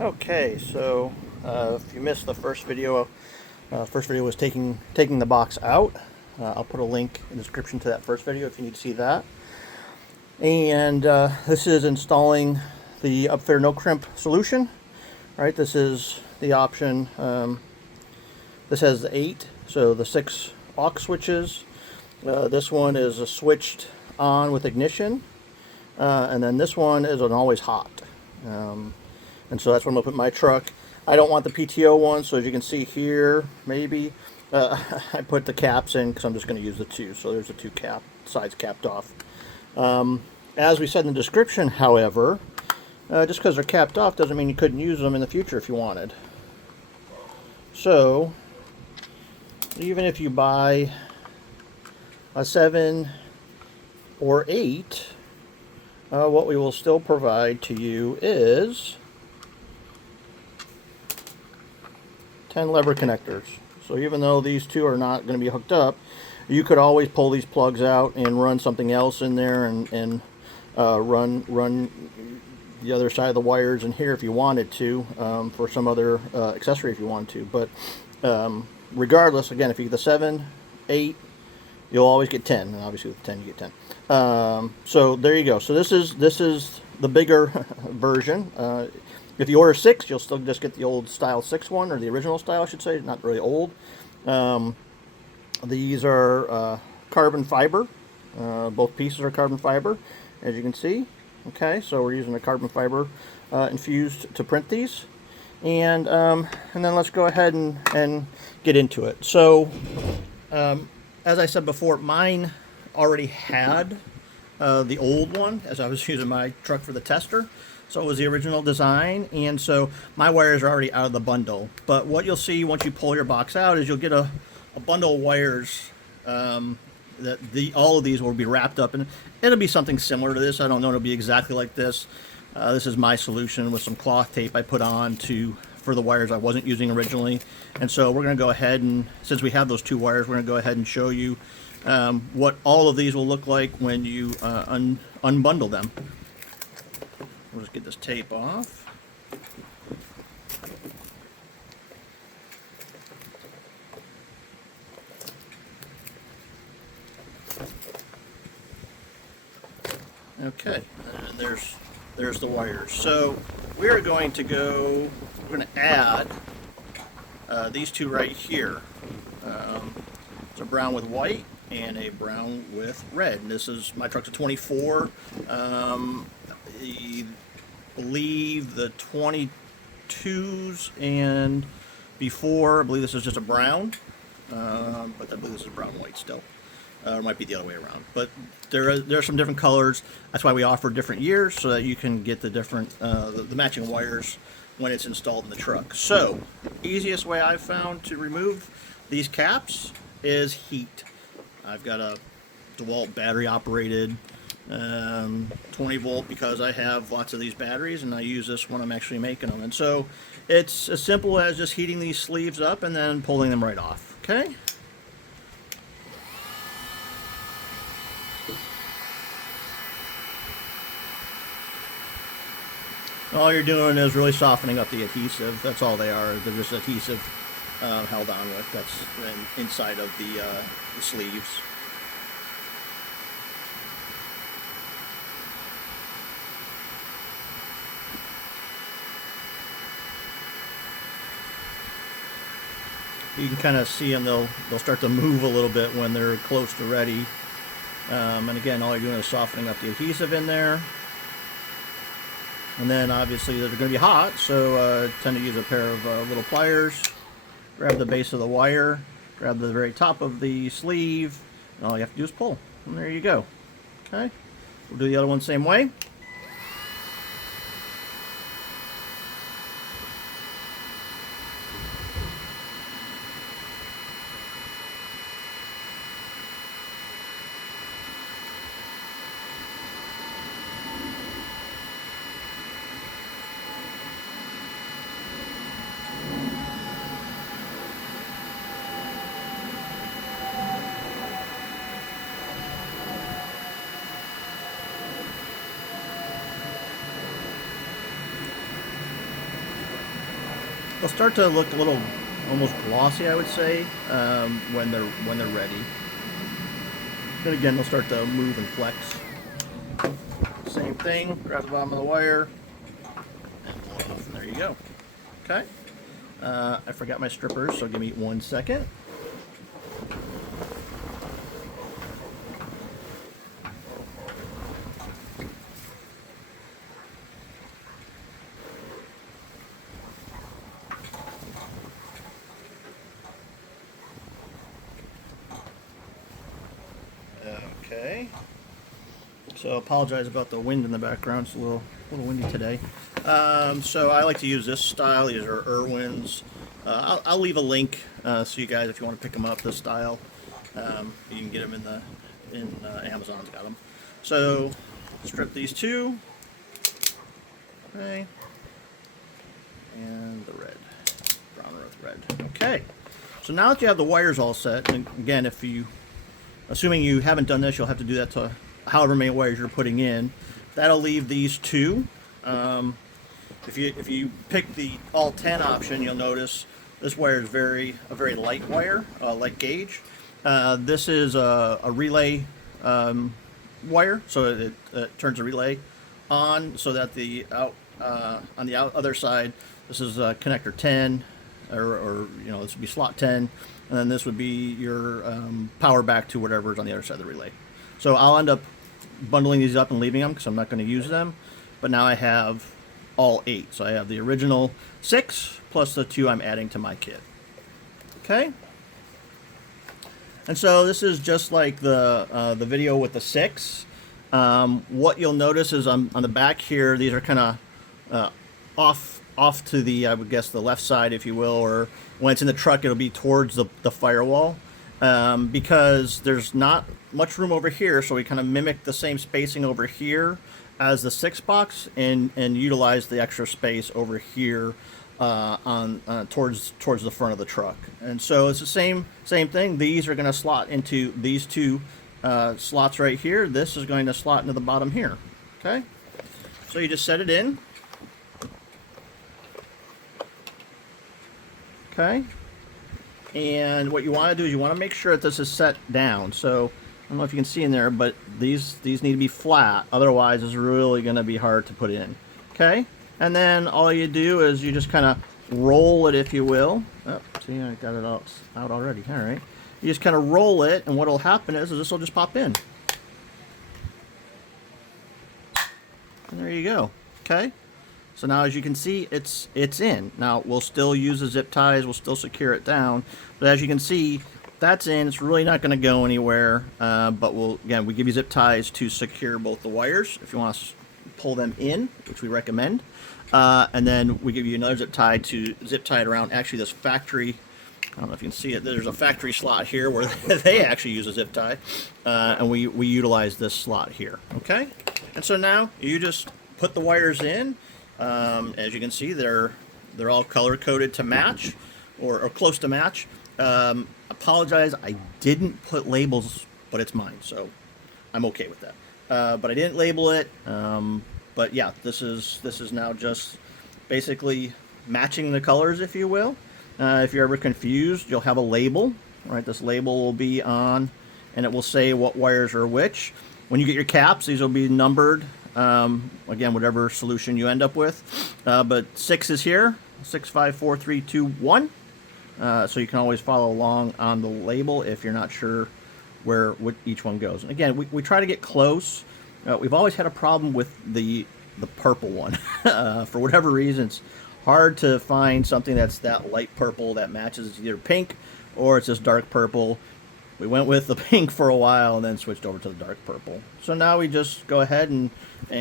Okay, so if you missed the first video was taking the box out. I'll put a link in the description to that first video if you need to see that. And this is installing the Upfitter No-Crimp Solution. Right, this is the option. This has the 8, so the 6 aux switches. This one is switched on with ignition, and then this one is an always hot. And so that's what I'm going to put in my truck. I don't want the PTO one, so as you can see here, maybe, I put the caps in because I'm just going to use the 2. So there's the 2 sides capped off. As we said in the description, however, just because they're capped off doesn't mean you couldn't use them in the future if you wanted. So, even if you buy a 7 or 8, what we will still provide to you is 10 lever connectors. So even though these 2 are not going to be hooked up, you could always pull these plugs out and run something else in there and run the other side of the wires in here if you wanted to, for some other accessory if you wanted to. But regardless, again, if you get the 7, 8, you'll always get 10, and obviously with 10 you get 10. So there you go. So this is the bigger version. If you order 6, you'll still just get the old style 6 one, or the original style I should say, not really old. These are carbon fiber. Both pieces are carbon fiber, as you can see. Okay, so we're using a carbon fiber infused to print these. And then let's go ahead and get into it. So, as I said before, mine already had the old one, as I was using my truck for the tester. So it was the original design, and so my wires are already out of the bundle. But what you'll see once you pull your box out is you'll get a bundle of wires that all of these will be wrapped up, and it'll be something similar to this. I don't know it'll be exactly like this. This is my solution with some cloth tape I put on for the wires I wasn't using originally. And so we're going to go ahead and, since we have those 2 wires, we're going to go ahead and show you what all of these will look like when you unbundle them. We'll just get this tape off. Okay, and there's the wires. So we're going to add these 2 right here. It's a brown with white and a brown with red. And this is, my truck's a 24. I believe the 22s and before, I believe this is just a brown, but I believe this is brown and white still. It might be the other way around, but there are some different colors. That's why we offer different years, so that you can get the different the matching wires when it's installed in the truck. So, easiest way I've found to remove these caps is heat. I've got a DeWalt battery operated 20 volt because I have lots of these batteries, and I use this when I'm actually making them. And so it's as simple as just heating these sleeves up and then pulling them right off. Okay. All you're doing is really softening up the adhesive. That's all they are. They're just adhesive held on with. That's inside of the sleeves. You can kind of see them. They'll start to move a little bit when they're close to ready. And again, all you're doing is softening up the adhesive in there. And then obviously they're going to be hot, so tend to use a pair of little pliers. Grab the base of the wire, grab the very top of the sleeve, and all you have to do is pull. And there you go. Okay, we'll do the other one same way. They'll start to look a little almost glossy, I would say, when they're ready. Then again, they'll start to move and flex. Same thing. Grab the bottom of the wire and pull it off, and there you go. Okay. I forgot my strippers, so give me 1 second. Okay. So apologize about the wind in the background. It's a little windy today. So I like to use this style. These are Irwin's. I'll leave a link so you guys, if you want to pick them up, this style, you can get them in Amazon's got them. So strip these two. Okay. And the red, brown earth red. Okay. So now that you have the wires all set, and again, assuming you haven't done this, you'll have to do that to however many wires you're putting in. That'll leave these two. If you pick the all 10 option, you'll notice this wire is a very light wire, light gauge. This is a relay wire, so it turns the relay on, so that on the other side, this is connector 10, or this would be slot 10, and then this would be your power back to whatever's on the other side of the relay. So I'll end up bundling these up and leaving them because I'm not going to use them. But now I have all 8. So I have the original 6 plus the 2 I'm adding to my kit. Okay. And so this is just like the video with the 6. What you'll notice is on the back here, these are kind of off to the, I would guess, the left side, if you will, or when it's in the truck, it'll be towards the firewall, because there's not much room over here, so we kind of mimic the same spacing over here as the 6 box and utilize the extra space over here towards the front of the truck. And so it's the same thing. These are going to slot into these two slots right here. This is going to slot into the bottom here. Okay, so you just set it in. Okay, and what you want to do is you want to make sure that this is set down. So I don't know if you can see in there, but these need to be flat. Otherwise, it's really going to be hard to put in. Okay, and then all you do is you just kind of roll it, if you will. Oh, see, I got it out already. All right, you just kind of roll it, and what will happen is this will just pop in. And there you go. Okay. So now, as you can see, it's in. Now, we'll still use the zip ties. We'll still secure it down. But as you can see, that's in. It's really not going to go anywhere. But we give you zip ties to secure both the wires if you want to pull them in, which we recommend. And then we give you another zip tie to zip tie it around. Actually, this factory, I don't know if you can see it, there's a factory slot here where they actually use a zip tie. And we utilize this slot here. Okay? And so now you just put the wires in. As you can see, they're all color coded to match, or close to match. Apologize, I didn't put labels, but it's mine, so I'm okay with that. But I didn't label it. But yeah, this is now just basically matching the colors, if you will. If you're ever confused, you'll have a label. Right, this label will be on, and it will say what wires are which. When you get your caps, these will be numbered. Again, whatever solution you end up with, but 6 is here, 6, 5, 4, 3, 2, 1. So you can always follow along on the label if you're not sure where each one goes. And again, we try to get close. We've always had a problem with the purple one. For whatever reason, it's hard to find something that's that light purple that matches. It's either pink or it's just dark purple. We went with the pink for a while and then switched over to the dark purple. So now we just go ahead and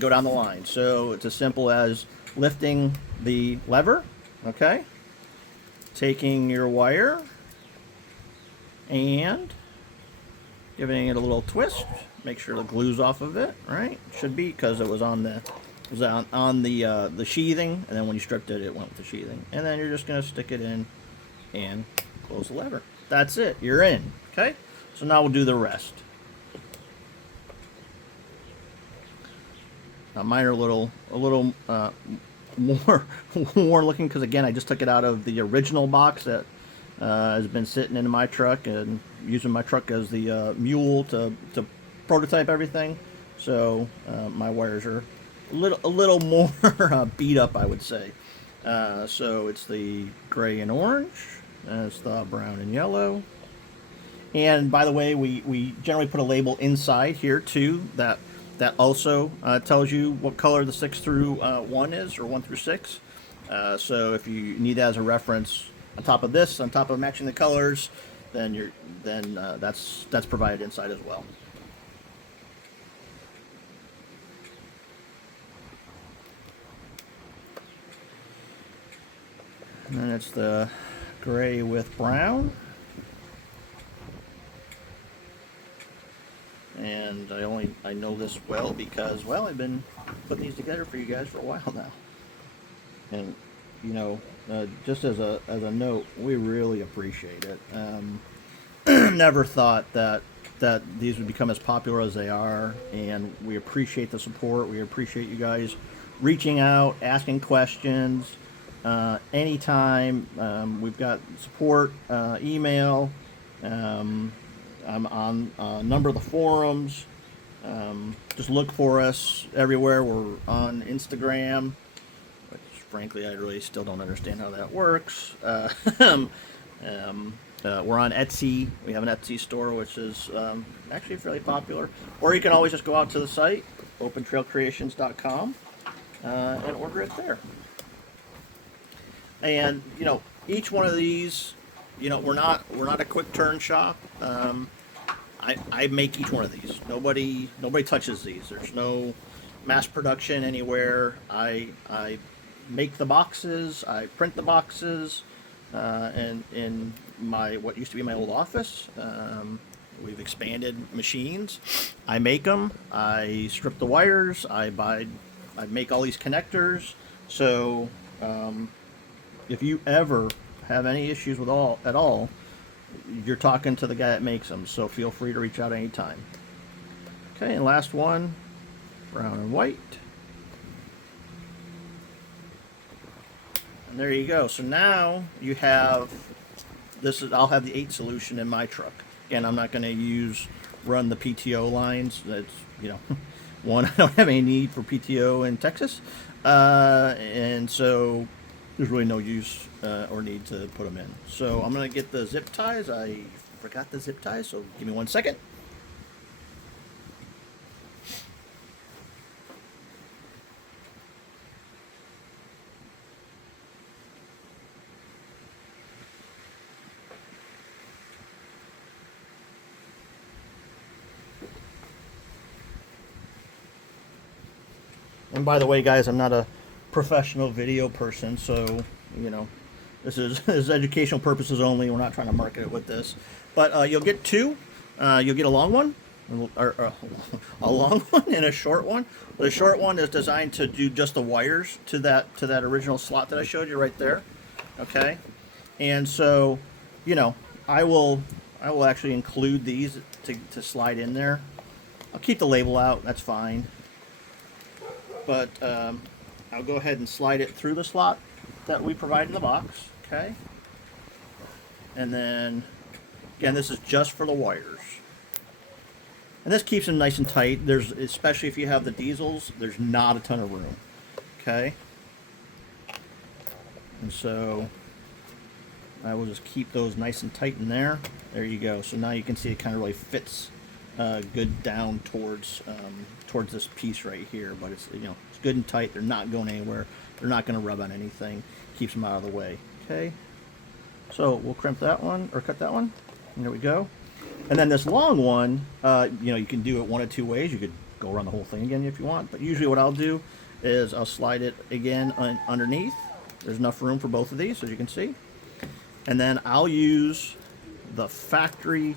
go down the line. So it's as simple as lifting the lever, okay? Taking your wire and giving it a little twist. Make sure the glue's off of it, right? Should be, because it was on the sheathing, and then when you stripped it, it went with the sheathing. And then you're just going to stick it in and close the lever. That's it. You're in. Okay, so now we'll do the rest. Now mine are a little more worn looking, because again, I just took it out of the original box that has been sitting in my truck and using my truck as the mule to prototype everything. So my wires are a little more beat up, I would say. So it's the gray and orange, and it's the brown and yellow. And by the way, we generally put a label inside here too that also tells you what color the 6 through 1 is, or 1 through 6. So if you need that as a reference on top of this, on top of matching the colors, then that's provided inside as well. And then it's the gray with brown. And I know this well because, well, I've been putting these together for you guys for a while now. And you know, just as a note, we really appreciate it. Never thought that these would become as popular as they are, and we appreciate the support. We appreciate you guys reaching out, asking questions anytime. We've got support, email. I'm on a number of the forums. Just look for us everywhere. We're on Instagram, which frankly I really still don't understand how that works. We're on Etsy. We have an Etsy store, which is actually fairly popular. Or you can always just go out to the site, opentrailcreations.com, and order it there. And you know, each one of these, you know, we're not a quick turn shop. I make each one of these. Nobody touches these. There's no mass production anywhere. I make the boxes. I print the boxes. And in my what used to be my old office, we've expanded machines. I make them. I strip the wires. I make all these connectors. So if you ever have any issues with at all, you're talking to the guy that makes them, so feel free to reach out anytime. Okay, and last one, brown and white. And there you go. So now you have I'll have the 8 solution in my truck. Again, I'm not going to run the PTO lines. That's, you know, one, I don't have any need for PTO in Texas, and so there's really no use or need to put them in. So I'm going to get the zip ties. I forgot the zip ties, so give me 1 second. And by the way, guys, I'm not a professional video person, so you know, this is educational purposes only. We're not trying to market it with this, but you'll get 2. You'll get a long one, or a long one and a short one. The short one is designed to do just the wires to that original slot that I showed you right there. Okay, and so you know, I will actually include these to slide in there. I'll keep the label out. That's fine, but I'll go ahead and slide it through the slot that we provide in the box, okay? And then, again, this is just for the wires. And this keeps them nice and tight. Especially if you have the diesels, there's not a ton of room, okay? And so, I will just keep those nice and tight in there. There you go. So now you can see it kind of really fits good down towards this piece right here. But it's, you know, it's good and tight. They're not going anywhere. They're not going to rub on anything. Keeps them out of the way. Okay. So we'll crimp that one, or cut that one. And there we go. And then this long one, you know, you can do it one of 2 ways. You could go around the whole thing again if you want. But usually what I'll do is I'll slide it again underneath. There's enough room for both of these, as you can see. And then I'll use the factory,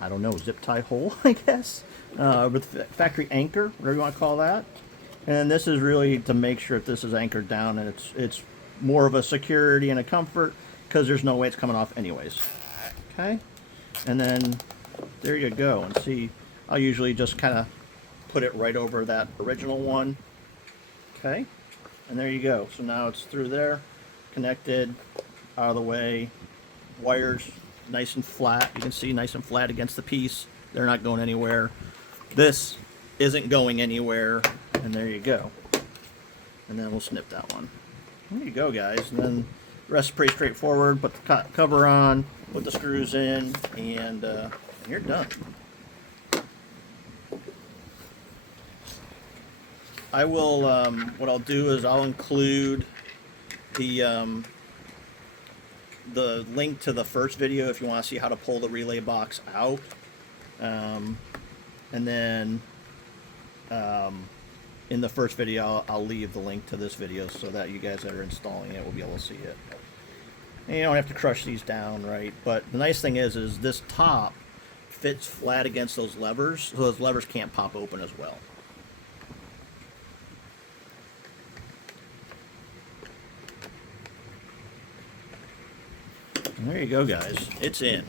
I don't know, zip tie hole, I guess, with the factory anchor, whatever you want to call that. And this is really to make sure that this is anchored down, and it's more of a security and a comfort, because there's no way it's coming off anyways. Okay, and then there you go. And see, I'll usually just kind of put it right over that original one. Okay, And there you go. So now it's through there, connected, out of the way, wires nice and flat. You can see nice and flat against the piece. They're not going anywhere. This isn't going anywhere, and there you go. And then we'll snip that one. There you go, guys. And then the rest is pretty straightforward. Put the cover on, put the screws in, and you're done. I will, what I'll do is I'll include the link to the first video if you want to see how to pull the relay box out. And then in the first video, I'll leave the link to this video so that you guys that are installing it will be able to see it. And you don't have to crush these down, right? But the nice thing is this top fits flat against those levers, so those levers can't pop open as well. And there you go, guys. It's in.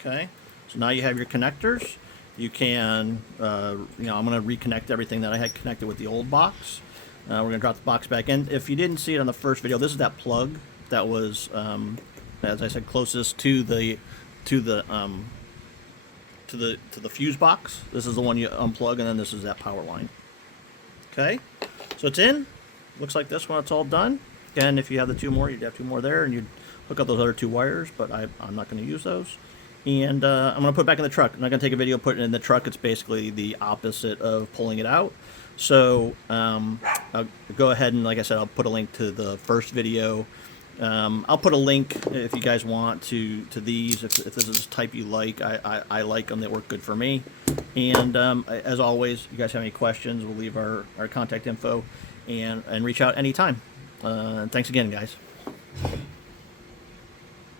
Okay. So now you have your connectors. You can, I'm going to reconnect everything that I had connected with the old box. We're going to drop the box back in. If you didn't see it on the first video, this is that plug that was, as I said, closest to the fuse box. This is the one you unplug, and then this is that power line. Okay, so it's in. Looks like this when it's all done. Again, if you have the two more, you'd have two more there, and you'd hook up those other two wires, but I'm not going to use those. And I'm going to put it back in the truck. I'm not going to take a video, put it in the truck. It's basically the opposite of pulling it out. So I'll go ahead and, like I said, I'll put a link to the first video. I'll put a link if you guys want to these. If this is the type you like, I like them. They work good for me. And as always, you guys have any questions, we'll leave our contact info and reach out anytime. Thanks again, guys.